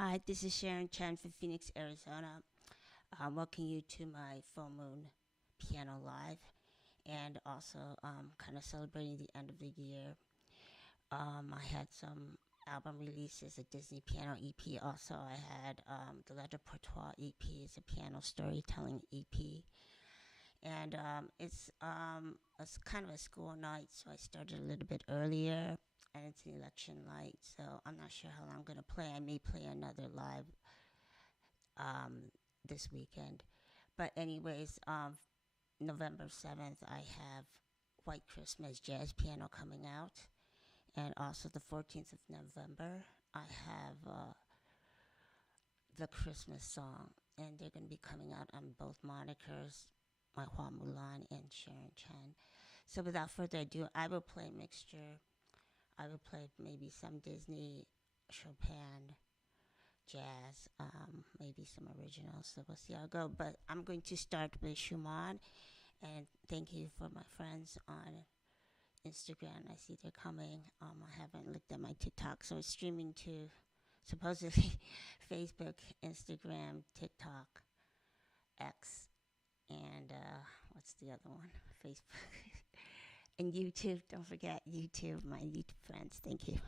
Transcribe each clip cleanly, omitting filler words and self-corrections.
Hi, this is Sharon Chen from Phoenix, Arizona. Welcome you to my full moon piano live, and also kind of celebrating the end of the year. I had some album releases, a Disney piano EP. Also, I had the Lettre for Trois EP. It's a piano storytelling EP, and it's kind of a school night, so I started a little bit earlier. And it's an election night, so I'm not sure how long I'm going to play. I may play another live this weekend. But anyways, November 7th, I have White Christmas Jazz Piano coming out. And also the 14th of November, I have the Christmas song. And they're going to be coming out on both monikers, my Hua Mulan and Sharon Chen. So without further ado, I will play a mixture. I will play maybe some Disney, Chopin, jazz, maybe some originals. So we'll see how it goes. But I'm going to start with Schumann. And thank you for my friends on Instagram. I see they're coming. I haven't looked at my TikTok. So it's streaming to supposedly Facebook, Instagram, TikTok, X, and what's the other one? Facebook. And YouTube. Don't forget YouTube, my YouTube friends. Thank you.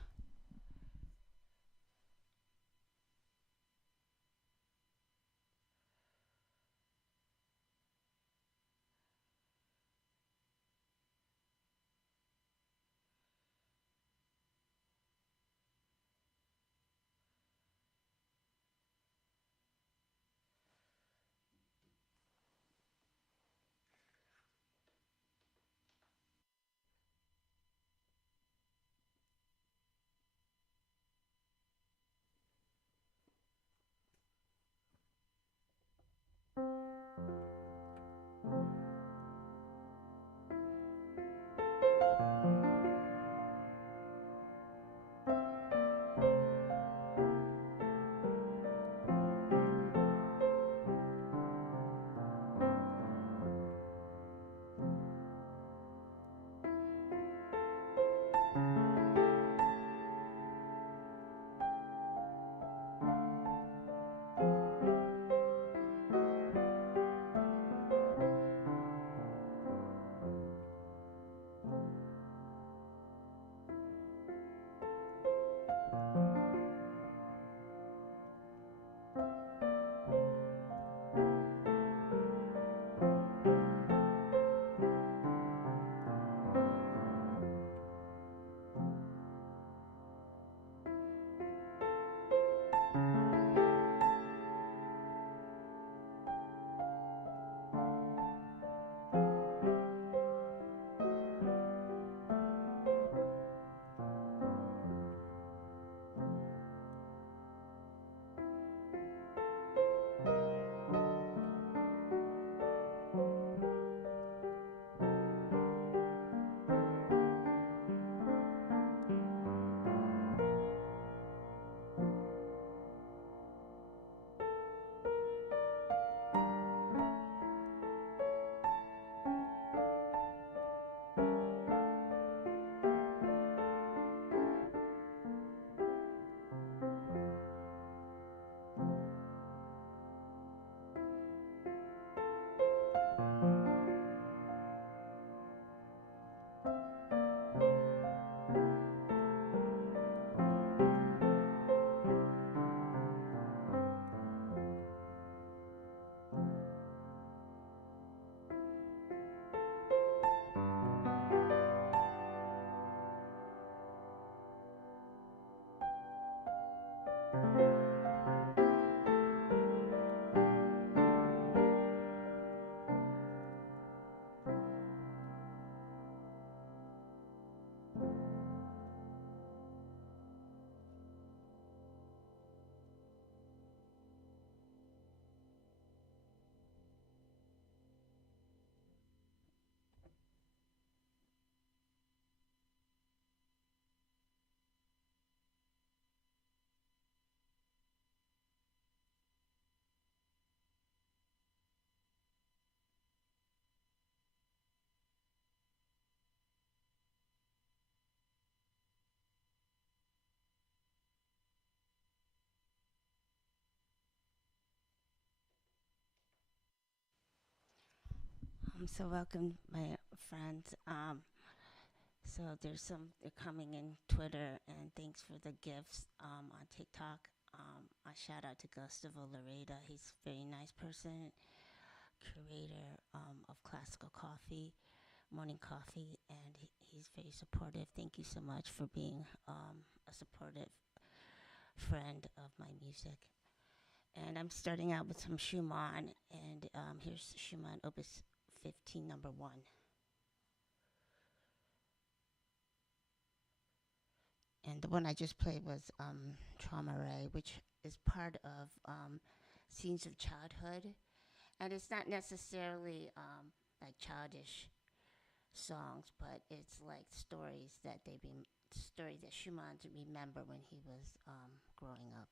So welcome, my friends. So they're coming in Twitter, and thanks for the gifts on TikTok. I shout out to Gustavo Lareda. He's a very nice person, curator of classical coffee, morning coffee, and he's very supportive. Thank you so much for being a supportive friend of my music. And I'm starting out with some Schumann, and here's Schumann Opus 15, number 1. And the one I just played was Träumerei, which is part of Scenes of Childhood. And it's not necessarily like childish songs, but it's like stories that Schumann to remember when he was growing up.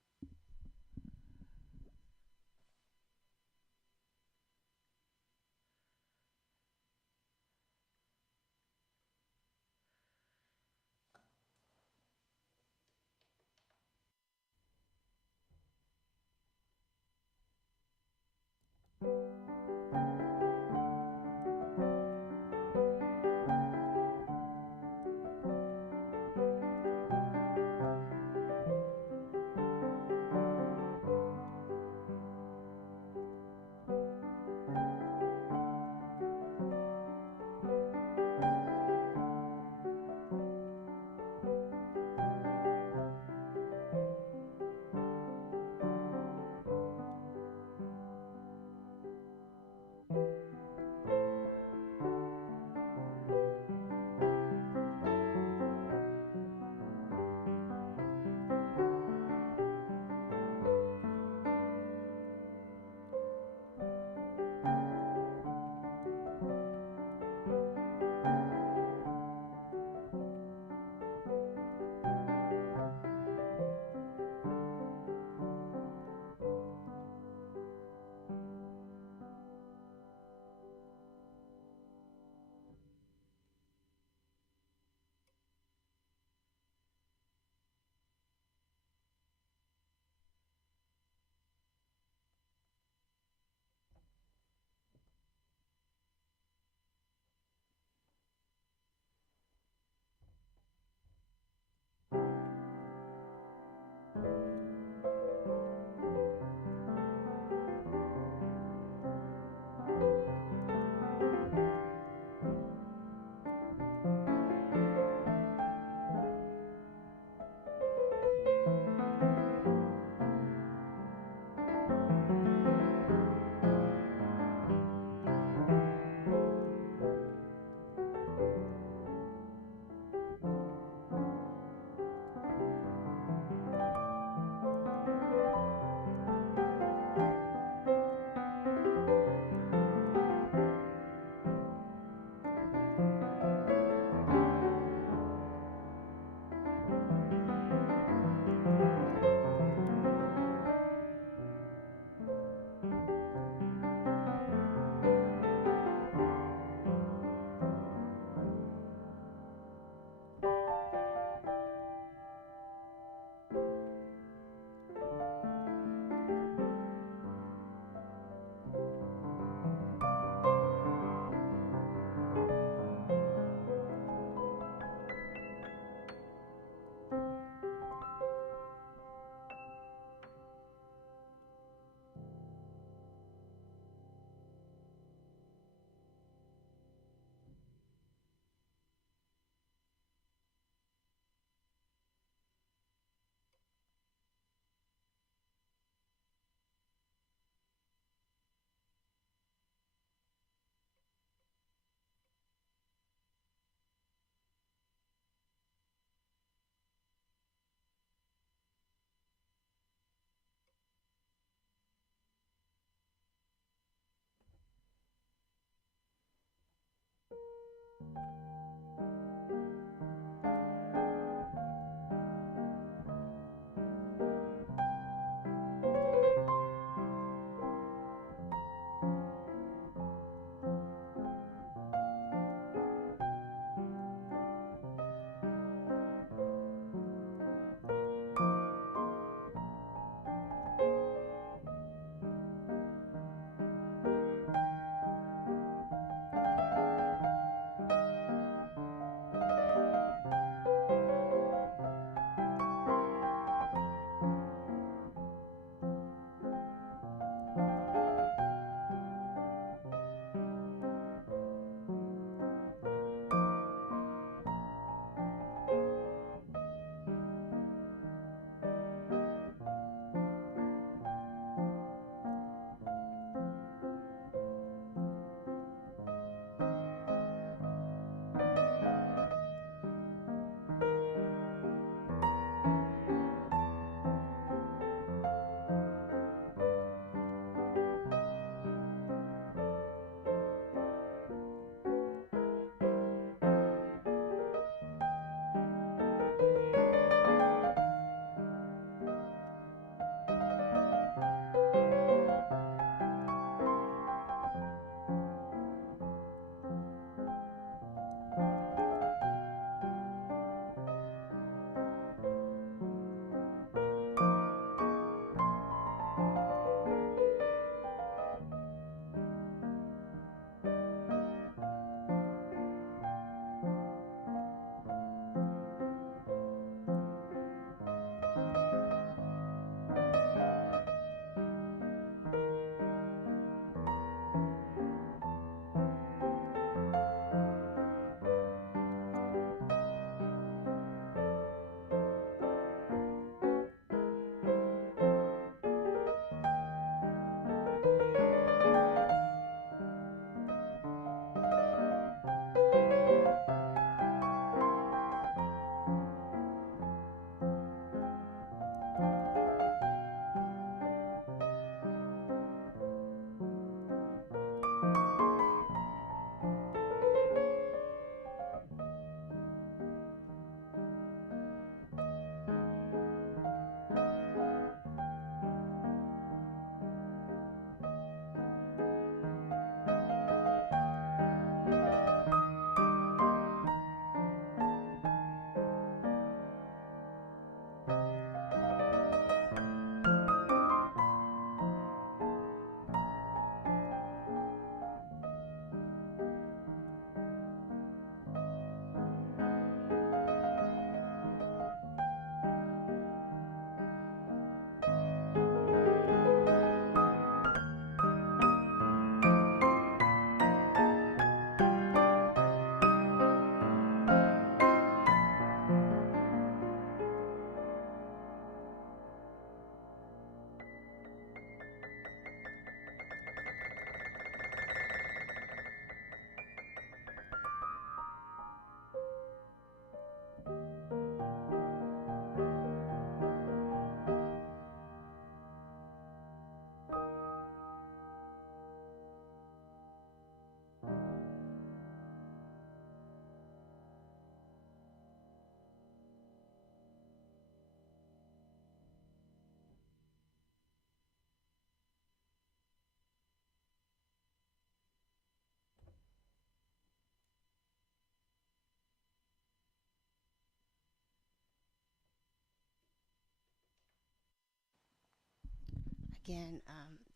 again,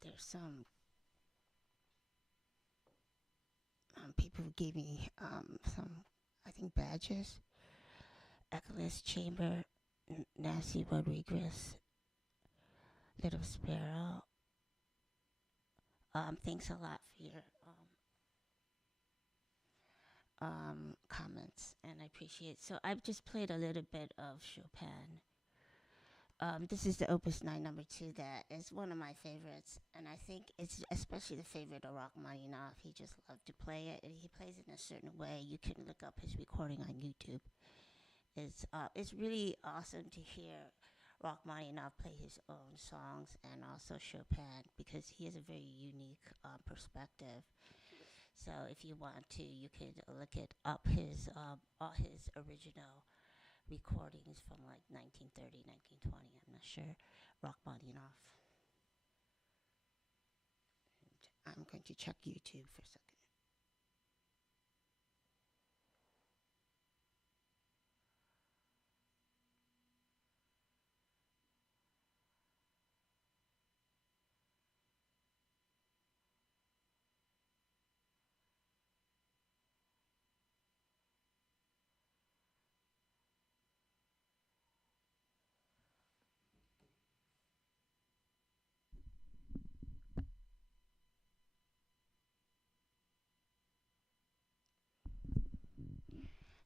there's some people who gave me some, I think, badges. Echoist Chamber, Nancy Rodriguez, Little Sparrow. Thanks a lot for your comments, and I appreciate it. So I've just played a little bit of Chopin. This is the Opus 9 number 2 that is one of my favorites, and I think it's especially the favorite of Rachmaninoff. He just loved to play it, and he plays it in a certain way. You can look up his recording on YouTube. It's really awesome to hear Rachmaninoff play his own songs and also Chopin, because he has a very unique perspective. So if you want to, you could look it up, all his original recordings from like 1930, 1920. I'm not sure. Rachmaninoff. And I'm going to check YouTube for a second.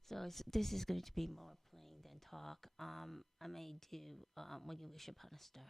So this is going to be more playing than talk. I may do When You Wish Upon a Star.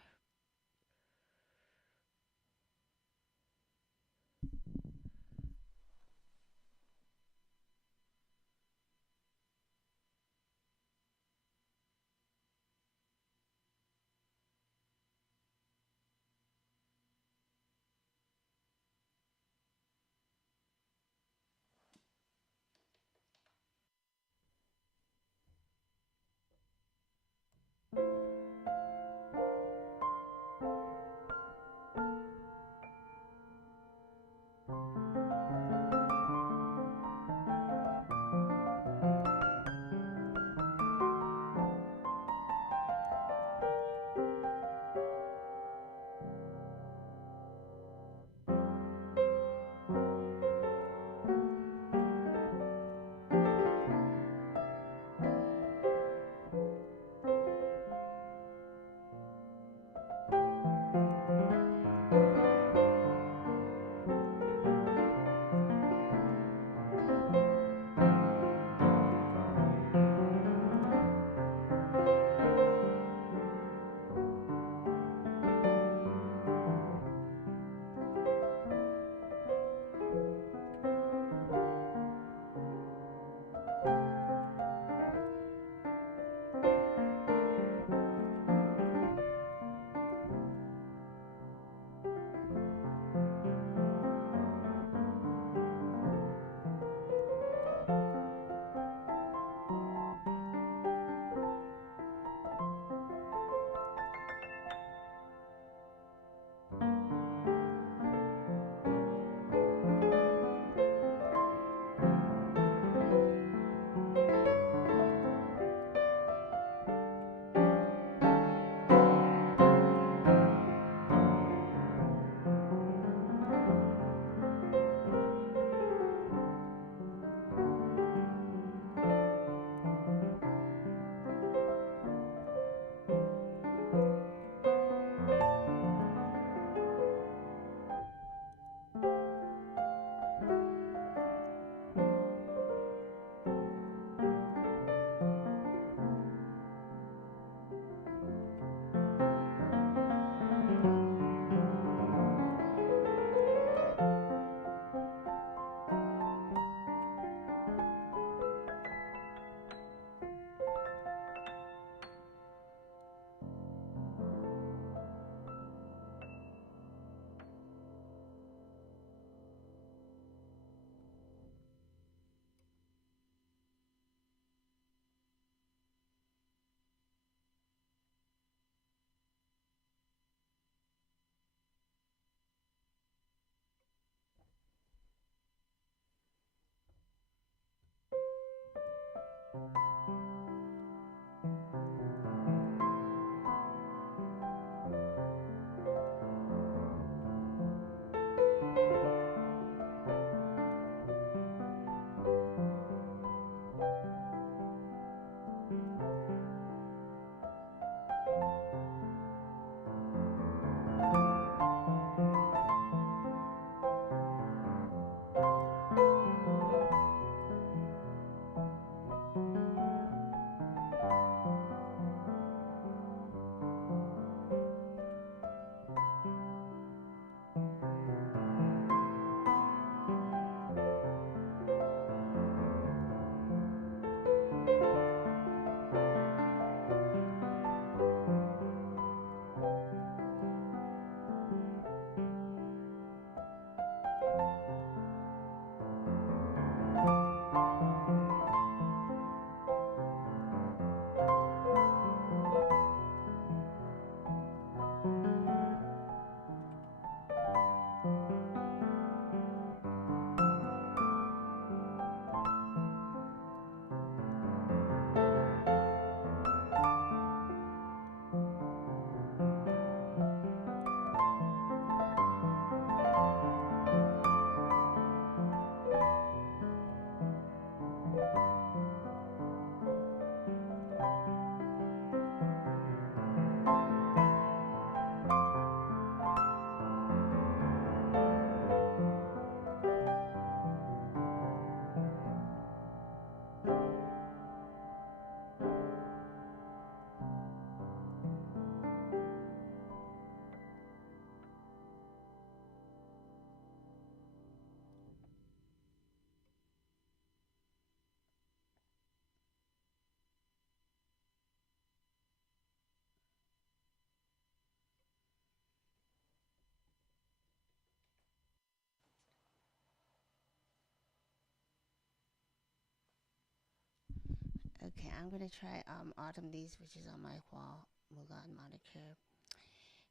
Okay, I'm gonna try Autumn Leaves, which is on my Hua Mulan moniker.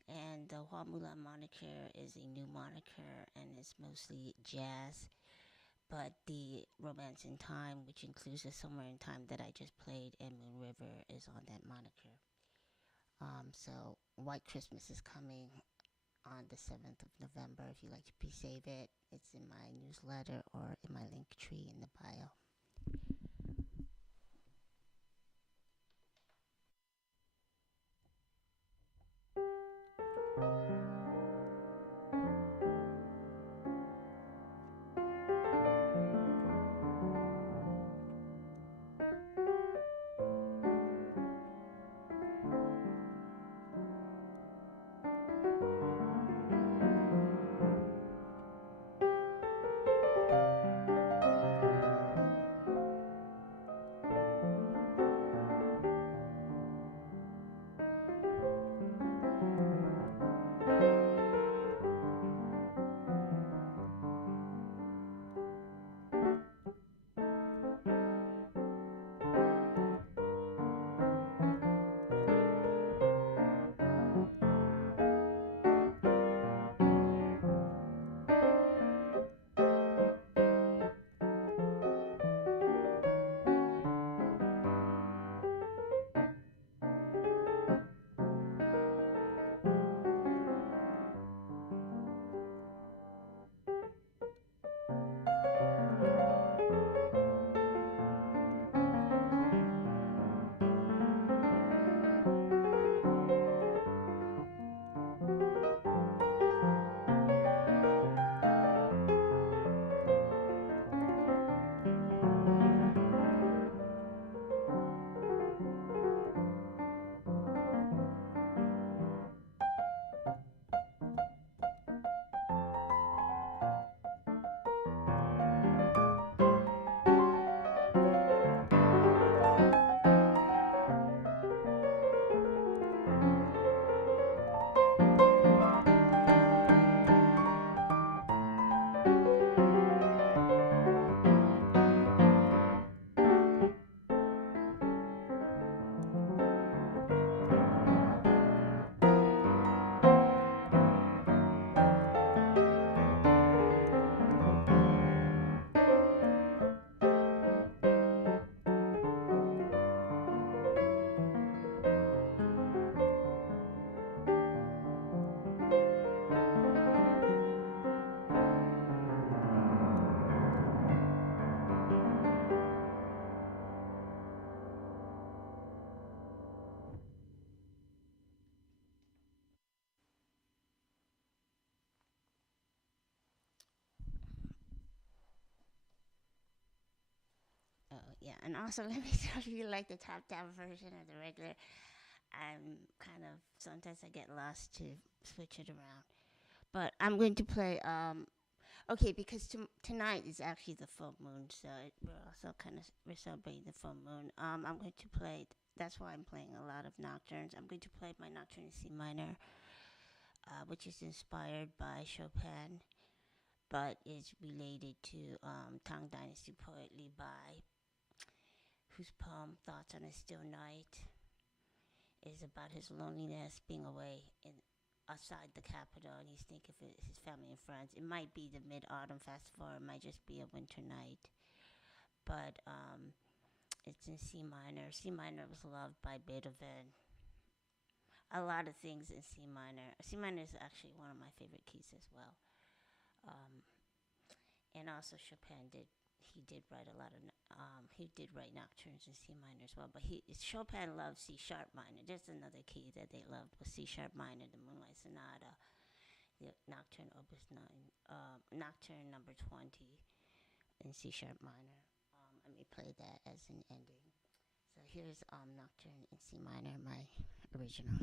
And the Hua Mulan moniker is a new moniker, and it's mostly jazz. But the Romance in Time, which includes the Somewhere in Time that I just played, and Moon River is on that moniker. So White Christmas is coming on the 7th of November. If you'd like to pre-save it, it's in my newsletter or in my link tree in the bio. Oh, yeah. And also, let me tell you, if you like the top down version or the regular, I'm kind of, sometimes I get lost to switch it around. But I'm going to play, okay, because tonight is actually the full moon, so we're also kind of, we're celebrating the full moon. I'm going to play, that's why I'm playing a lot of nocturnes. I'm going to play my Nocturne in C minor, which is inspired by Chopin, but is related to Tang Dynasty poet Li Bai, whose poem Thoughts on a Still Night is about his loneliness being away outside the capital, and he's thinking of his family and friends. It might be the Mid-Autumn Festival, or it might just be a winter night. But it's in C minor. C minor was loved by Beethoven. A lot of things in C minor. C minor is actually one of my favorite keys as well. Um, and also Chopin did write a lot of he did write nocturnes in C minor as well, but Chopin loved C sharp minor. There's another key that they loved was C sharp minor, the Moonlight Sonata, the Nocturne Opus 9, Nocturne number 20 in C sharp minor. Let me play that as an ending. So here's Nocturne in C minor, my original.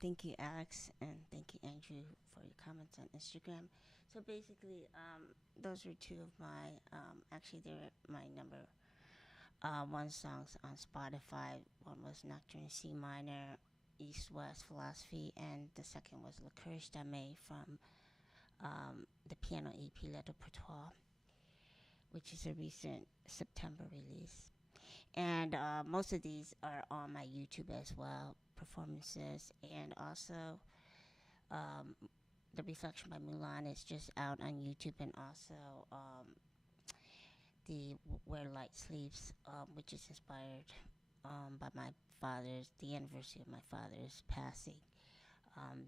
Thank you, Alex, and thank you, Andrew, for your comments on Instagram. So basically, those were two of my, actually, they're my number one songs on Spotify. One was Nocturne C minor, East West Philosophy, and the second was Lettre from the piano EP Lettre pour Trois, which is a recent September release. And most of these are on my YouTube as well, performances, and also um, the Reflection by Mulan is just out on YouTube, and also the Where Light Sleeps, which is inspired by my father's, the anniversary of my father's passing.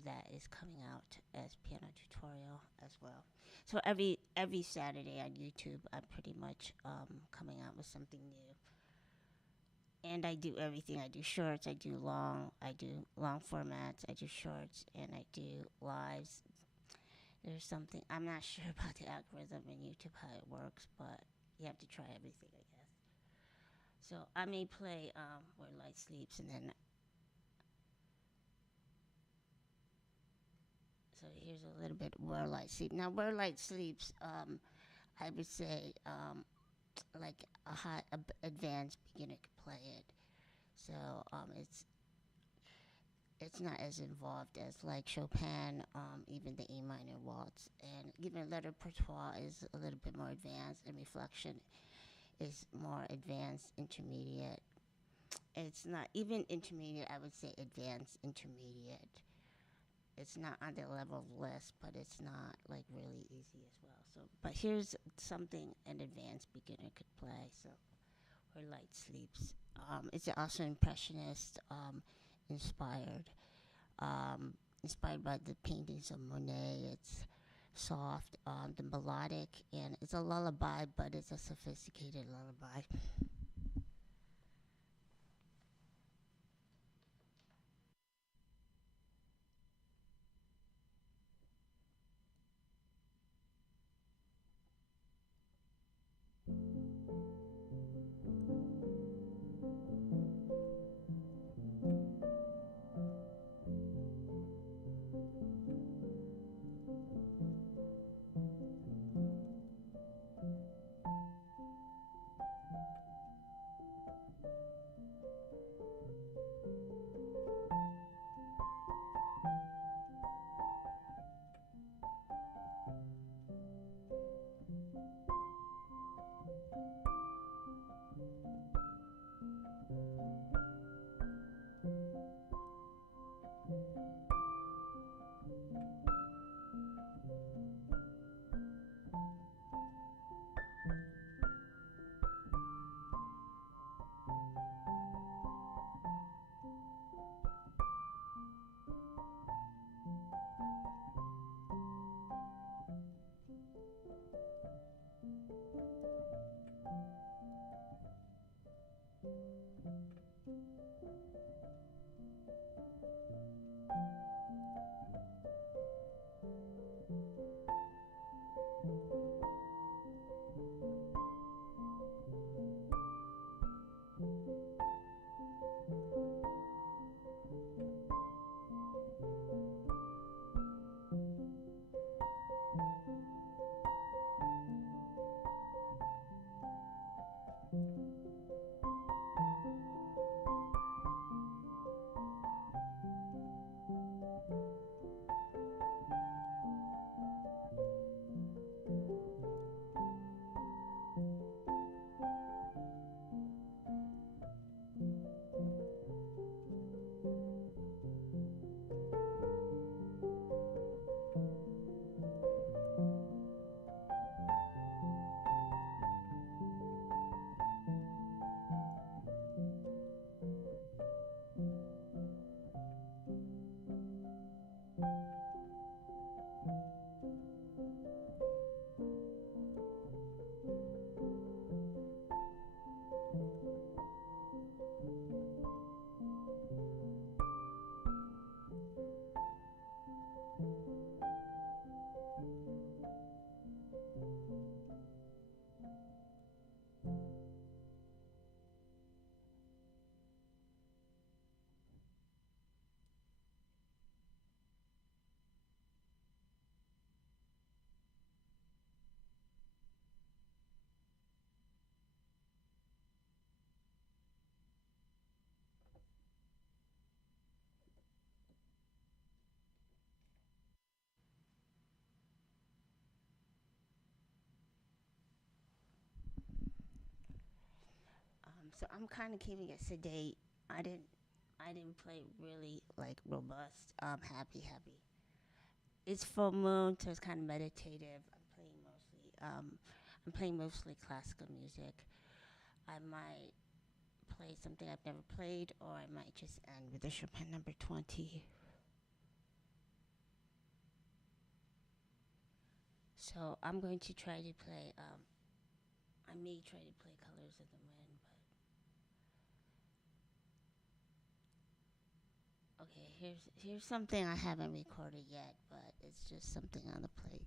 That is coming out as piano tutorial as well. So every Saturday on YouTube, I'm pretty much coming out with something new. And I do everything. I do shorts, I do long formats, I do shorts, and I do lives. There's something, I'm not sure about the algorithm in YouTube, how it works, but you have to try everything, I guess. So I may play Where Light Sleeps, and then, so here's a little bit Where Light Sleeps. Now, Where Light Sleeps, I would say, like a high, advanced beginner could play it. So it's not as involved as like Chopin, even the A minor waltz, and even Lettre pour Trois is a little bit more advanced, and Reflection is more advanced, intermediate. It's not even intermediate. I would say advanced intermediate. It's not on the level of list, but it's not like really easy as well. So, but here's something an advanced beginner could play. So, Where Light Sleeps. It's also impressionist inspired, inspired by the paintings of Monet. It's soft, the melodic, and it's a lullaby, but it's a sophisticated lullaby. So I'm kind of keeping it sedate. I didn't I didn't play really like robust. Happy. It's full moon, so it's kind of meditative. I'm playing mostly classical music. I might play something I've never played, or I might just end with a Chopin number 20. So I'm going to try to play. I may try to play Colors of the Wind, but okay. Here's something I haven't recorded yet, but it's just something on the plate.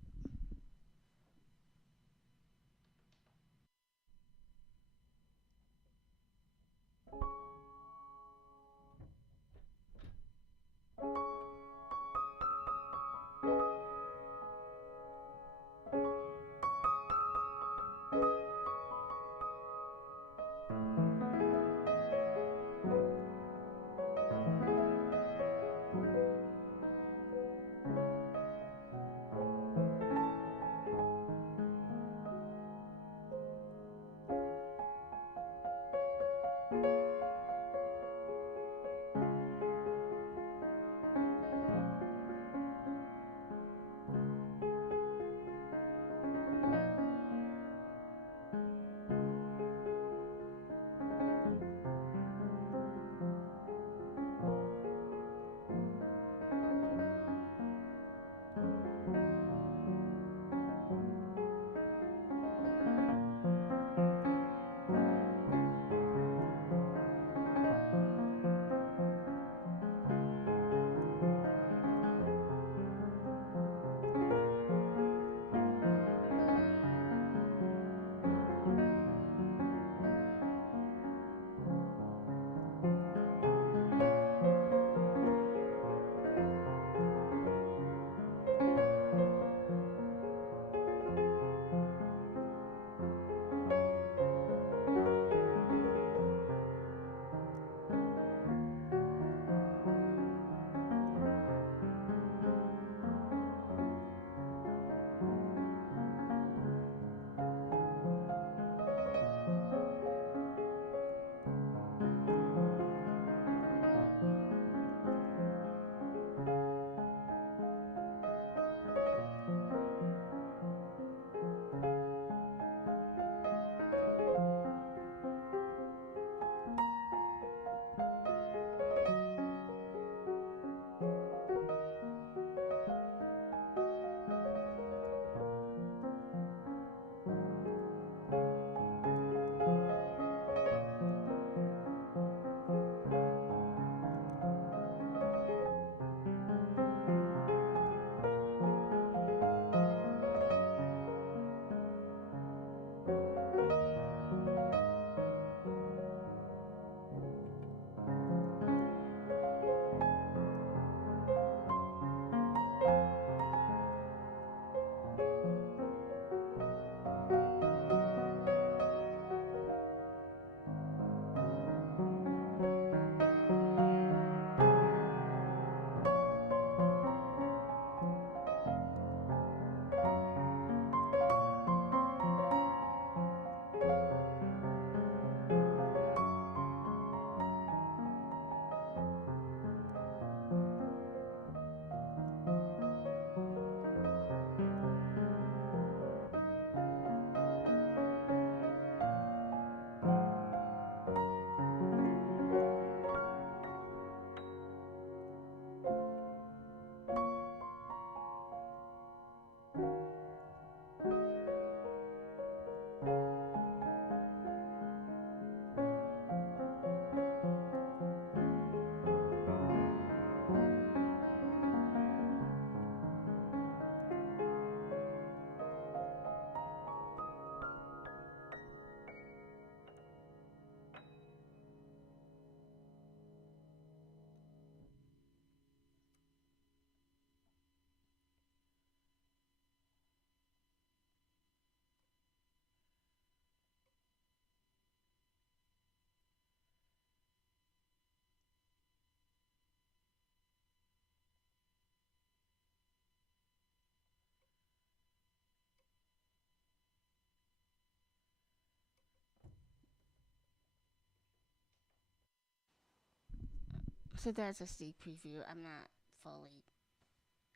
So that's a sneak preview. I'm not fully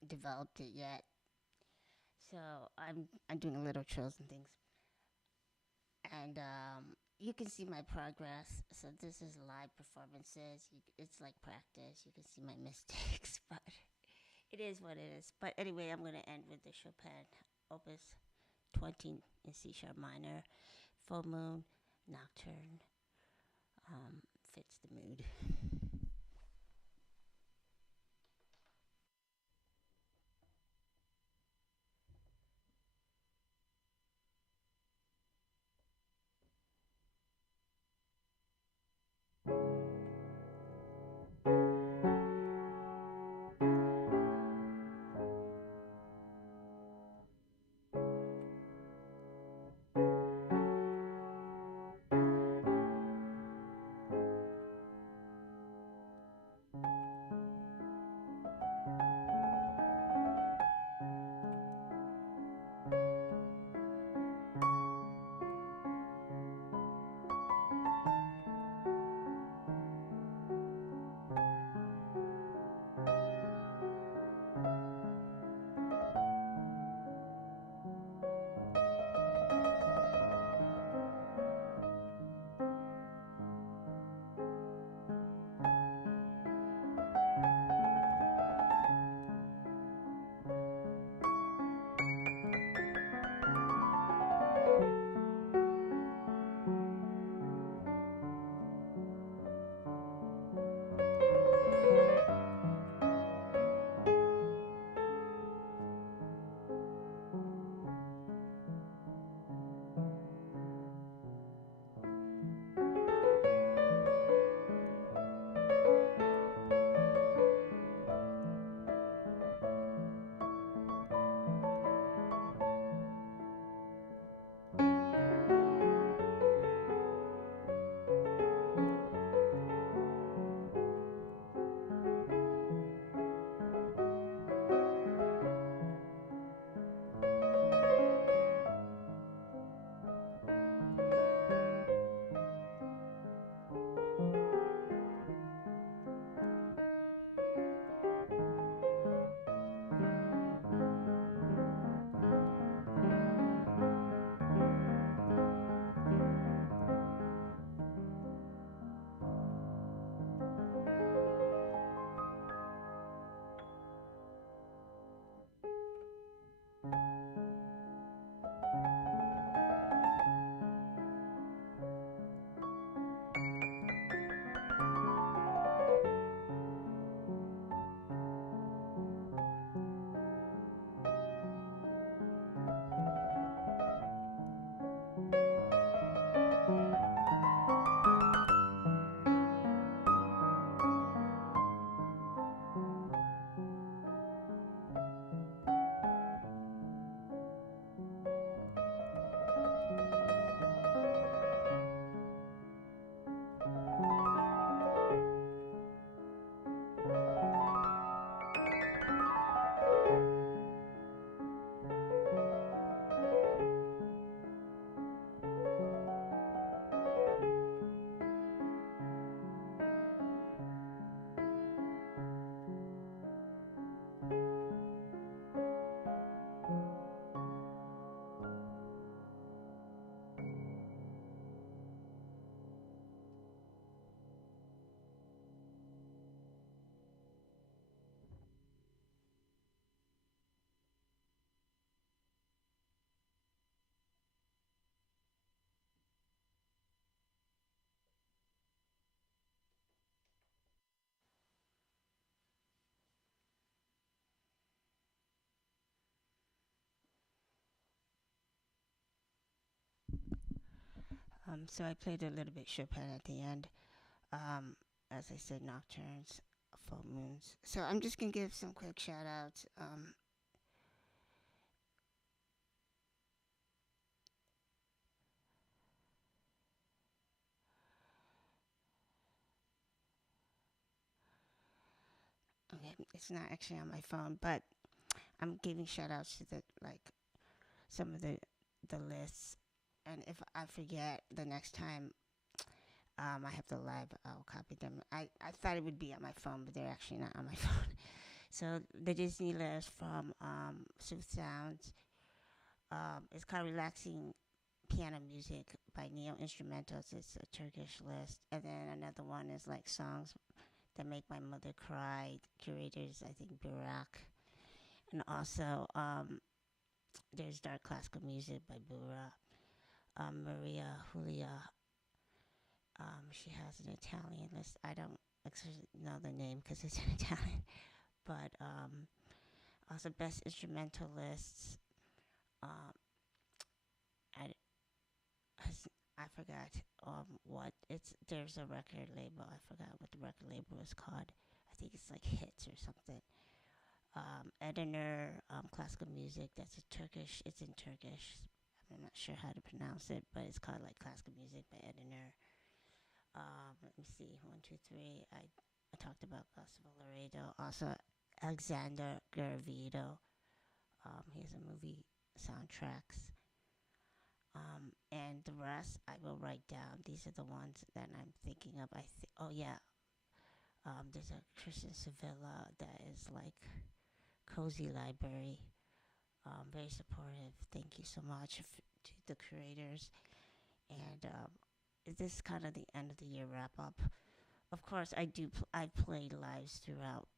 developed it yet. So I'm doing little trills and things. And you can see my progress. So this is live performances. It's like practice. You can see my mistakes, but it is what it is. But anyway, I'm going to end with the Chopin Opus 20 in C sharp minor, full moon, nocturne. Fits the mood. So I played a little bit Chopin at the end. Um, as I said, nocturnes, full moons. So I'm just gonna give some quick shout outs. Okay, it's not actually on my phone, but I'm giving shout outs to the like some of the lists. And if I forget the next time I have the live, I'll copy them. I thought it would be on my phone, but they're actually not on my phone. So the Disney list from Sooth Sounds. It's called Relaxing Piano Music by Neo Instrumentals. It's a Turkish list. And then another one is like songs that make my mother cry. Curators, I think, Burak. And also, there's Dark Classical Music by Burak. Maria Julia. She has an Italian list. I don't actually know the name because it's in Italian. But also best instrumental lists. Um, I, I forgot what it's. There's a record label. I forgot what the record label is called. I think it's like Hits or something. Editor, classical music. That's a Turkish. It's in Turkish. I'm not sure how to pronounce it, but it's called like classical music by Editor. Let me see. One, two, three. I talked about Gustavo Laredo. Also, Alexander Garavito. He has a movie soundtracks. And the rest I will write down. These are the ones that I'm thinking of. Oh yeah. There's a Christian Sevilla that is like cozy library. Very supportive. Thank you so much to the creators. And this is kind of the end of the year wrap up. Of course, I played lives throughout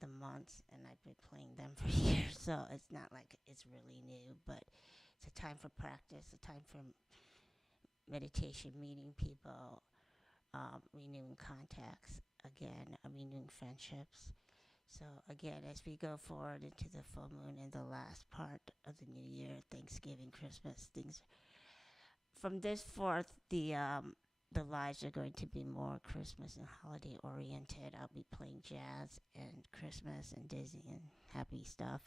the months, and I've been playing them for years. So it's not like it's really new, but it's a time for practice, a time for meditation, meeting people, renewing contacts, again, renewing friendships. So again, as we go forward into the full moon and the last part of the new year, Thanksgiving, Christmas, things from this forth, the lives are going to be more Christmas and holiday oriented. I'll be playing jazz and Christmas and Disney and happy stuff.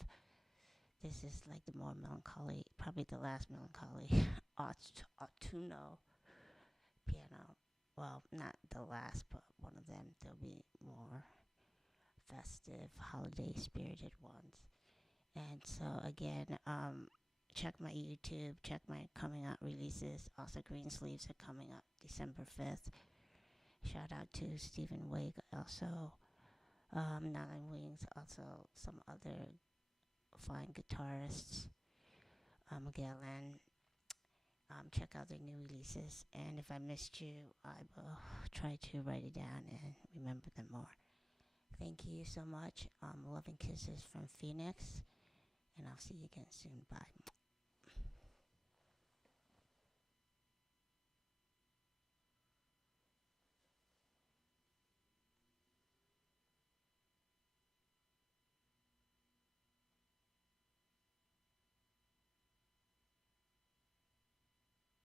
This is like the more melancholy, probably the last melancholy autumnal piano. Well, not the last, but one of them. There'll be more festive, holiday spirited ones. And so again, check my YouTube, check my coming out releases. Also, Green Sleeves are coming up December 5th. Shout out to Stephen Wig, also Nine Wings, also some other fine guitarists. Galen. Check out their new releases, and if I missed you, I will try to write it down and remember them more. Thank you so much. Love and kisses from Phoenix, and I'll see you again soon. Bye.